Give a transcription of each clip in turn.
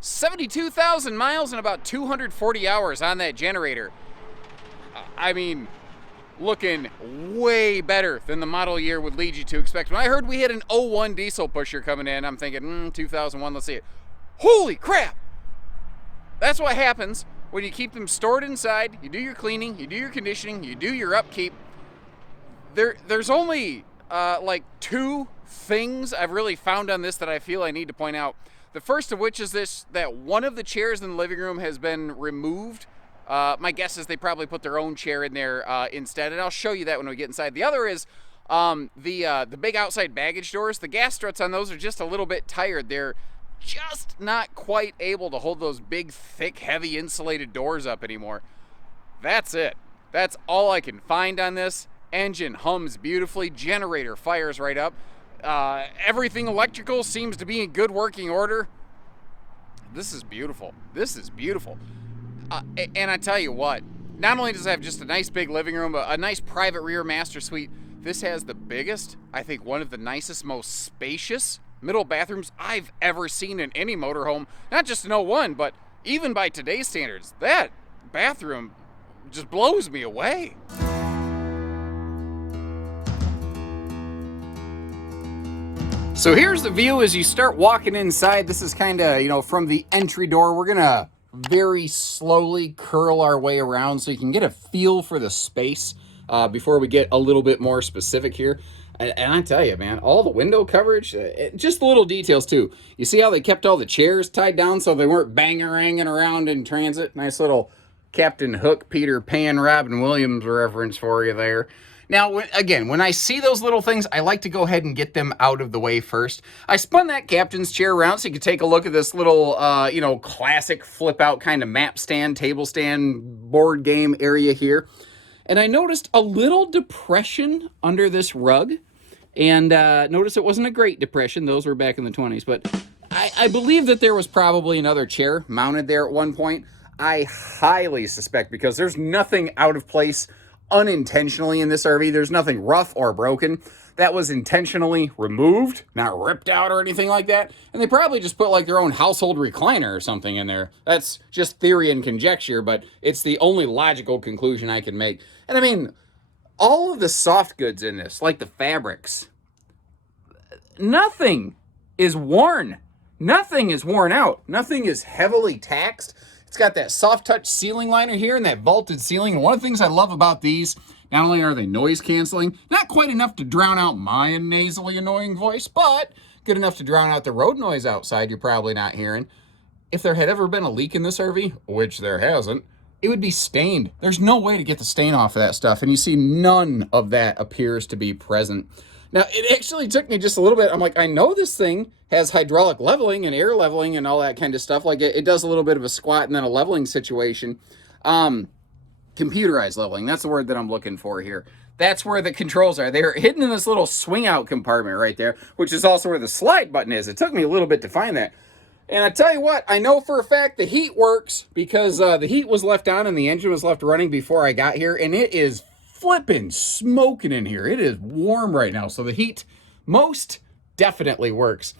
72,000 miles and about 240 hours on that generator. I mean, looking way better than the model year would lead you to expect. When I heard we had an '01 diesel pusher coming in, I'm thinking, 2001, let's see it. Holy crap! That's what happens when you keep them stored inside. You do your cleaning, you do your conditioning, you do your upkeep. There's only like two things I've really found on this that I feel I need to point out. The first of which is that one of the chairs in the living room has been removed. My guess is they probably put their own chair in there instead, and I'll show you that when we get inside. The other is the big outside baggage doors. The gas struts on those are just a little bit tired. They're just not quite able to hold those big, thick, heavy insulated doors up anymore. That's it. That's all I can find on this. Engine hums beautifully. Generator fires right up. Everything electrical seems to be in good working order. This is beautiful. This is beautiful. And I tell you what, not only does it have just a nice big living room, but a nice private rear master suite, this has the biggest, I think one of the nicest, most spacious middle bathrooms I've ever seen in any motorhome. Not just an '01, but even by today's standards, that bathroom just blows me away. So here's the view as you start walking inside. This is kind of, from the entry door. We're going to very slowly curl our way around so you can get a feel for the space before we get a little bit more specific here. And I tell you, man, all the window coverage, just the little details too. You see how they kept all the chairs tied down so they weren't bang-a-ranging around in transit? Nice little Captain Hook, Peter Pan, Robin Williams reference for you there. Now, when I see those little things, I like to go ahead and get them out of the way first. I spun that captain's chair around so you could take a look at this little, classic flip-out kind of map stand, table stand, board game area here. And I noticed a little depression under this rug. And notice it wasn't a great depression. Those were back in the 20s. But I believe that there was probably another chair mounted there at one point. I highly suspect, because there's nothing out of place unintentionally in this RV. There's nothing rough or broken. That was intentionally removed, not ripped out or anything like that. And they probably just put like their own household recliner or something in there. That's just theory and conjecture, but it's the only logical conclusion I can make. And I mean, all of the soft goods in this, like the fabrics, nothing is worn. Nothing is worn out. Nothing is heavily taxed. It's got that soft touch ceiling liner here and that vaulted ceiling. And one of the things I love about these, not only are they noise canceling, not quite enough to drown out my nasally annoying voice, but good enough to drown out the road noise outside you're probably not hearing. If there had ever been a leak in this RV, which there hasn't, it would be stained. There's no way to get the stain off of that stuff. And you see none of that appears to be present. Now, it actually took me just a little bit. I'm like, I know this thing has hydraulic leveling and air leveling and all that kind of stuff. Like it does a little bit of a squat and then a leveling situation. Computerized leveling, that's the word that I'm looking for here. That's where the controls are. They're hidden in this little swing out compartment right there, which is also where the slide button is. It took me a little bit to find that. And I tell you what, I know for a fact the heat works because the heat was left on and the engine was left running before I got here, and it is flipping smoking in here. It is warm right now, so the heat most definitely works.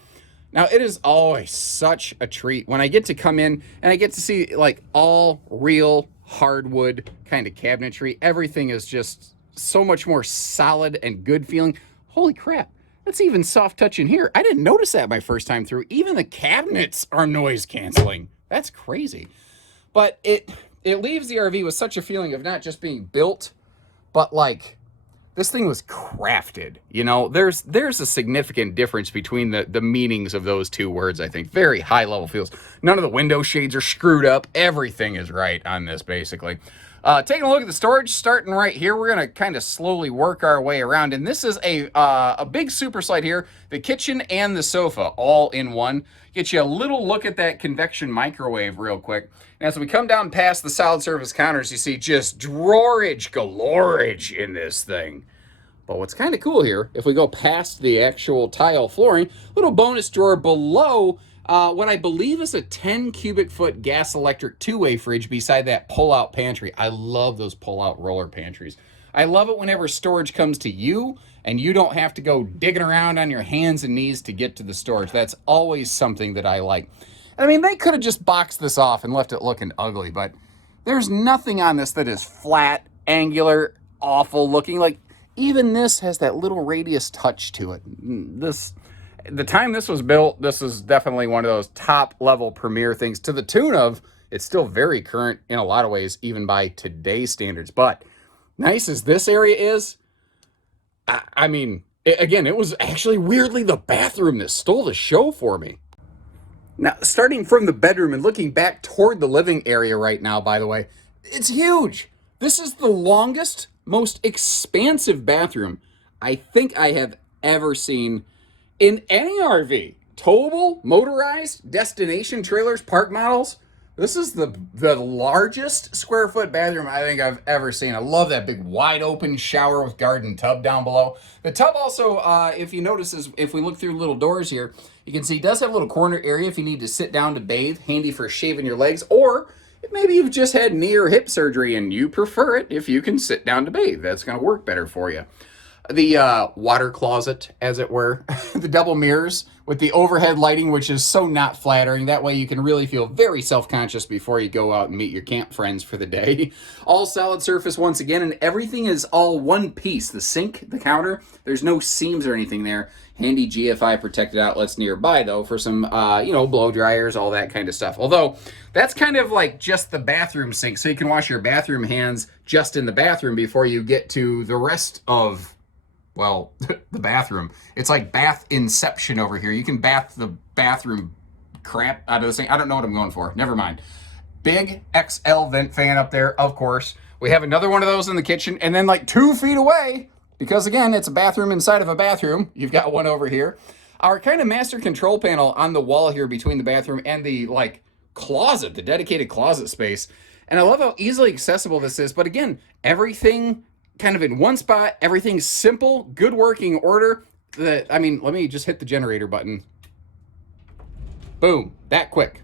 Now, it is always such a treat when I get to come in and I get to see like all real hardwood kind of cabinetry. Everything is just so much more solid and good feeling. Holy crap. That's even soft touch in here. I didn't notice that my first time through. Even the cabinets are noise canceling. That's crazy. But it leaves the RV with such a feeling of not just being built, but like this thing was crafted. There's a significant difference between the meanings of those two words, I think. Very high level feels. None of the window shades are screwed up. Everything is right on this, basically. Taking a look at the storage, starting right here, we're going to kind of slowly work our way around. And this is a big super slide here, the kitchen and the sofa all in one. Get you a little look at that convection microwave real quick. And as we come down past the solid surface counters, you see just drawerage galorage in this thing. But what's kind of cool here, if we go past the actual tile flooring, little bonus drawer below what I believe is a 10 cubic foot gas electric two-way fridge beside that pull-out pantry. I love those pull-out roller pantries. I love it whenever storage comes to you and you don't have to go digging around on your hands and knees to get to the storage. That's always something that I like. I mean, they could have just boxed this off and left it looking ugly, but there's nothing on this that is flat, angular, awful looking. Like, even this has that little radius touch to it. The time this was built, this is definitely one of those top level premier things, to the tune of, it's still very current in a lot of ways, even by today's standards. But nice as this area is, I mean, again, it was actually weirdly the bathroom that stole the show for me. Now, starting from the bedroom and looking back toward the living area right now, by the way, it's huge. This is the longest, most expansive bathroom I think I have ever seen in any RV. Towable, motorized, destination trailers, park models. This is the largest square foot bathroom I think I've ever seen. I love that big wide open shower with garden tub down below. The tub also, if you notice, if we look through little doors here, you can see it does have a little corner area if you need to sit down to bathe, handy for shaving your legs, or maybe you've just had knee or hip surgery and you prefer it if you can sit down to bathe. That's going to work better for you. The water closet, as it were, the double mirrors with the overhead lighting, which is so not flattering. That way you can really feel very self-conscious before you go out and meet your camp friends for the day. All solid surface once again, and everything is all one piece. The sink, the counter, there's no seams or anything there. Handy GFI protected outlets nearby, though, for some, blow dryers, all that kind of stuff. Although, that's kind of like just the bathroom sink, so you can wash your bathroom hands just in the bathroom before you get to the rest of, well, the bathroom. It's like bath inception over here. You can bath the bathroom crap out of this thing. I don't know what I'm going for. Never mind. Big XL vent fan up there, of course. We have another one of those in the kitchen, and then like 2 feet away, because again, it's a bathroom inside of a bathroom, you've got one over here. Our kind of master control panel on the wall here between the bathroom and the closet, the dedicated closet space. And I love how easily accessible this is. But again, everything kind of in one spot, everything's simple, good working order. Let me just hit the generator button. Boom, that quick.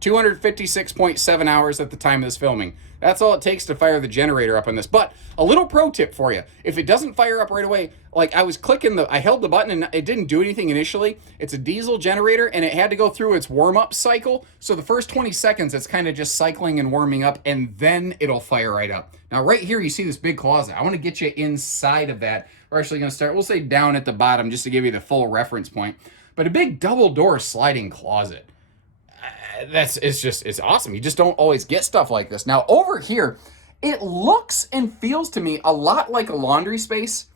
256.7 hours at the time of this filming. That's all it takes to fire the generator up on this. But a little pro tip for you. If it doesn't fire up right away, I held the button and it didn't do anything initially. It's a diesel generator and it had to go through its warm-up cycle. So the first 20 seconds, it's kind of just cycling and warming up, and then it'll fire right up. Now right here, you see this big closet. I want to get you inside of that. We're actually going to start, we'll say down at the bottom just to give you the full reference point. But a big double door sliding closet. It's awesome. You just don't always get stuff like this. Now over here, it looks and feels to me a lot like a laundry space.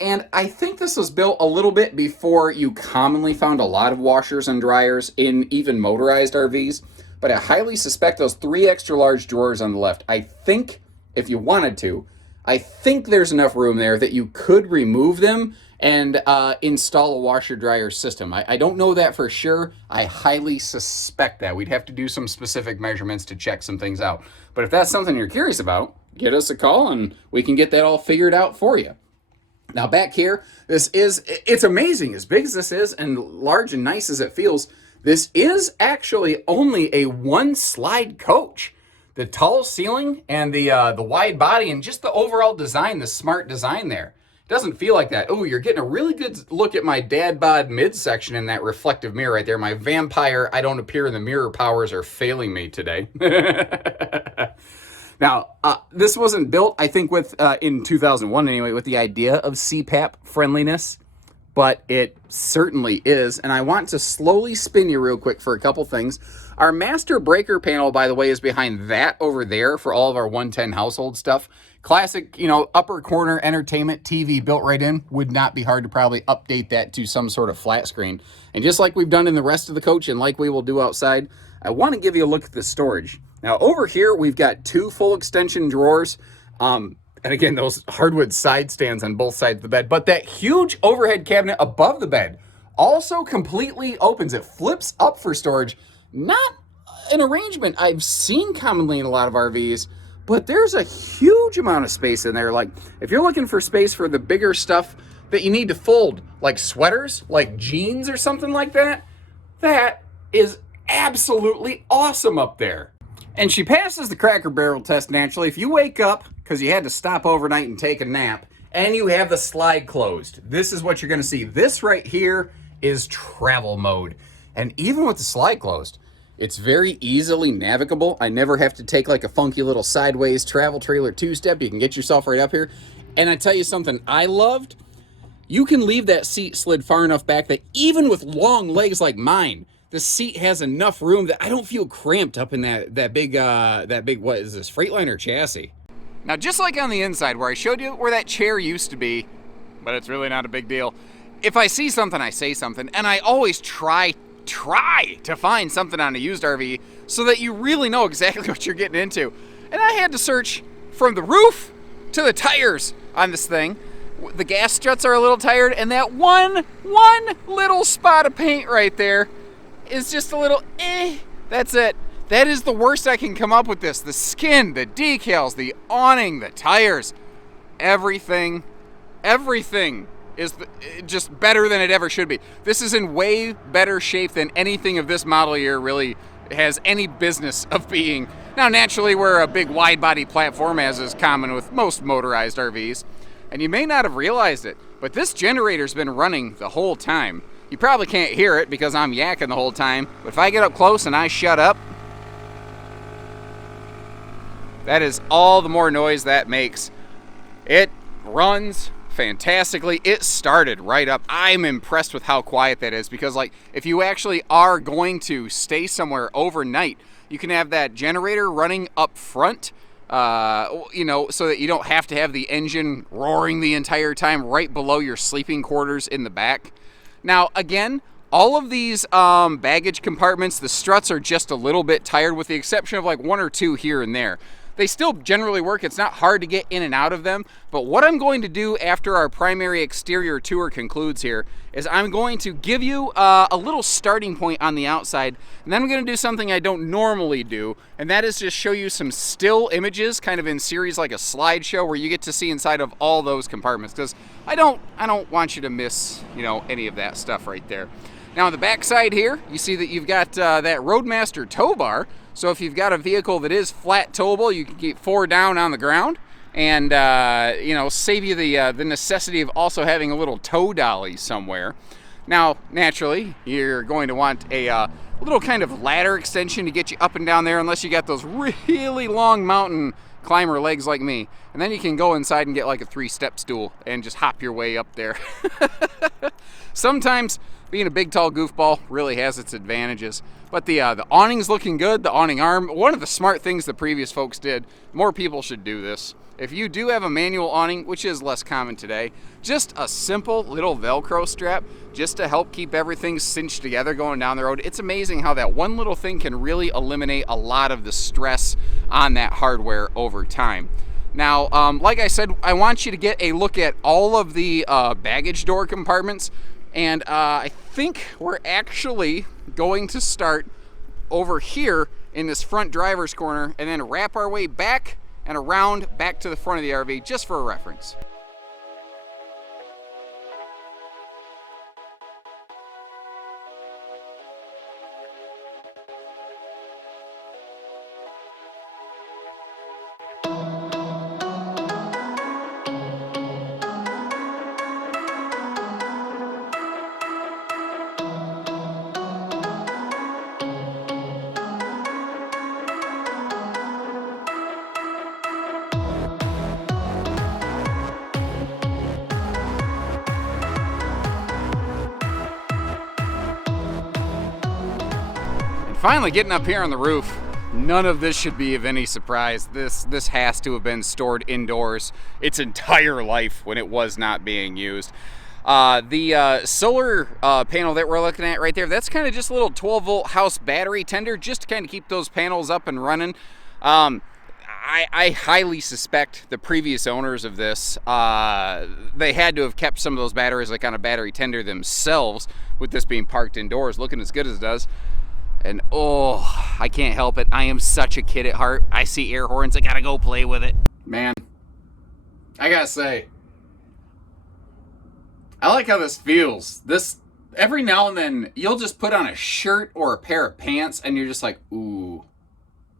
And I think this was built a little bit before you commonly found a lot of washers and dryers in even motorized RVs. But I highly suspect those 3 extra large drawers on the left, I think if you wanted to, I think there's enough room there that you could remove them and install a washer-dryer system. I don't know that for sure. I highly suspect that. We'd have to do some specific measurements to check some things out. But if that's something you're curious about, give us a call and we can get that all figured out for you. Now back here, it's amazing. As big as this is and large and nice as it feels, this is actually only a 1-slide coach. The tall ceiling and the wide body and just the overall design, the smart design there. It doesn't feel like that. Oh, you're getting a really good look at my dad bod midsection in that reflective mirror right there. My vampire, I don't appear in the mirror powers are failing me today. Now, this wasn't built, I think, in 2001 anyway, with the idea of CPAP friendliness, but it certainly is. And I want to slowly spin you real quick for a couple things. Our master breaker panel, by the way, is behind that over there for all of our 110 household stuff. Classic, upper corner entertainment TV built right in. Would not be hard to probably update that to some sort of flat screen. And just like we've done in the rest of the coach and like we will do outside, I want to give you a look at the storage. Now over here, we've got 2 full extension drawers. And again, those hardwood side stands on both sides of the bed. But that huge overhead cabinet above the bed also completely opens. It flips up for storage. Not an arrangement I've seen commonly in a lot of RVs, but there's a huge amount of space in there. Like, if you're looking for space for the bigger stuff that you need to fold, like sweaters, like jeans or something like that, that is absolutely awesome up there. And she passes the Cracker Barrel test naturally. If you wake up because you had to stop overnight and take a nap, and you have the slide closed, this is what you're going to see. This right here is travel mode. And even with the slide closed, It's very easily navigable. I never have to take like a funky little sideways travel trailer two-step. You can get yourself right up here. And I tell you something I loved, you can leave that seat slid far enough back that even with long legs like mine, the seat has enough room that I don't feel cramped up in that big, what is this, Freightliner chassis. Now, just like on the inside where I showed you where that chair used to be, but it's really not a big deal. If I see something, I say something, and I always try to find something on a used RV so that you really know exactly what you're getting into. And I had to search from the roof to the tires on this thing. The gas struts are a little tired, and that one little spot of paint right there is just a little that's it. That is the worst I can come up with this. The skin, the decals, the awning, the tires, everything is just better than it ever should be. This is in way better shape than anything of this model year really has any business of being. Now, naturally, we're a big wide body platform, as is common with most motorized RVs. And you may not have realized it, but this generator's been running the whole time. You probably can't hear it because I'm yakking the whole time, but if I get up close and I shut up, that is all the more noise that makes. It runs fantastically. It started right up. I'm impressed with how quiet that is because, like, if you actually are going to stay somewhere overnight, you can have that generator running up front, you know, so that you don't have to have the engine roaring the entire time right below your sleeping quarters in the back. Now, again, all of these baggage compartments, the struts are just a little bit tired with the exception of like one or two here and there. They still generally work. It's not hard to get in and out of them. But what I'm going to do after our primary exterior tour concludes here is I'm going to give you a little starting point on the outside. And then I'm going to do something I don't normally do. And that is just show you some still images kind of in series like a slideshow where you get to see inside of all those compartments. Because I don't want you to miss, you know, any of that stuff right there. Now on the back side here, you see that you've got that Roadmaster Tow Bar. So if you've got a vehicle that is flat towable, you can keep 4 down on the ground and, you know, save you the necessity of also having a little tow dolly somewhere. Now, naturally, you're going to want a little kind of ladder extension to get you up and down there unless you got those really long mountain climber legs like me. And then you can go inside and get like a 3-step stool and just hop your way up there. Sometimes being a big, tall goofball really has its advantages. But the awning's looking good, the awning arm. One of the smart things the previous folks did, more people should do this. If you do have a manual awning, which is less common today, just a simple little Velcro strap just to help keep everything cinched together going down the road. It's amazing how that one little thing can really eliminate a lot of the stress on that hardware over time. Now, like I said, I want you to get a look at all of the baggage door compartments. And I think we're actually going to start over here in this front driver's corner and then wrap our way back and around back to the front of the RV just for a reference. Finally getting up here on the roof. None of this should be of any surprise. This has to have been stored indoors its entire life when it was not being used. The solar panel that we're looking at right there, that's kind of just a little 12-volt house battery tender just to kind of keep those panels up and running. I highly suspect the previous owners of this, they had to have kept some of those batteries like on a battery tender themselves with this being parked indoors looking as good as it does. And oh, I can't help it. I am such a kid at heart. I see air horns, I gotta go play with it. Man, I gotta say, I like how this feels. This, every now and then, you'll just put on a shirt or a pair of pants and you're just like, ooh,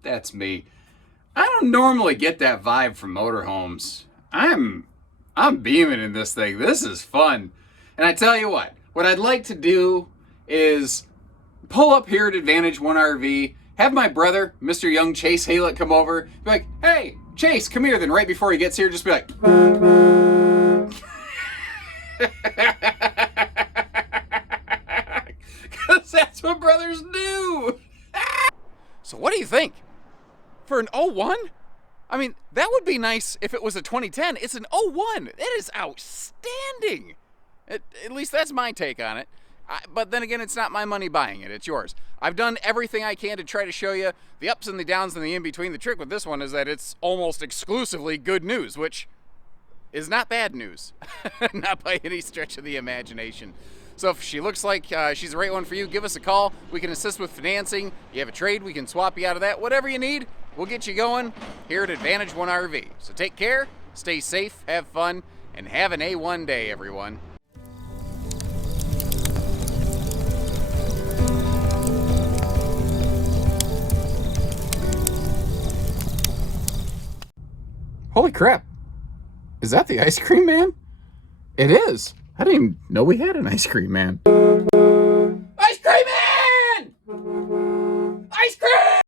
that's me. I don't normally get that vibe from motorhomes. I'm beaming in this thing. This is fun. And I tell you what I'd like to do is pull up here at Advantage One RV, have my brother, Mr. Young Chase Haylett, come over, be like, hey, Chase, come here. Then right before he gets here, just be like, because that's what brothers do. So what do you think? For an 01? I mean, that would be nice if it was a 2010. It's an 01. That is outstanding. At least that's my take on it. But then again, it's not my money buying it. It's yours. I've done everything I can to try to show you the ups and the downs and the in-between. The trick with this one is that it's almost exclusively good news, which is not bad news. Not by any stretch of the imagination. So if she looks like she's the right one for you, give us a call. We can assist with financing. You have a trade, we can swap you out of that. Whatever you need, we'll get you going here at Advantage One RV. So take care, stay safe, have fun, and have an A1 day, everyone. Holy crap. Is that the ice cream man? It is. I didn't even know we had an ice cream man.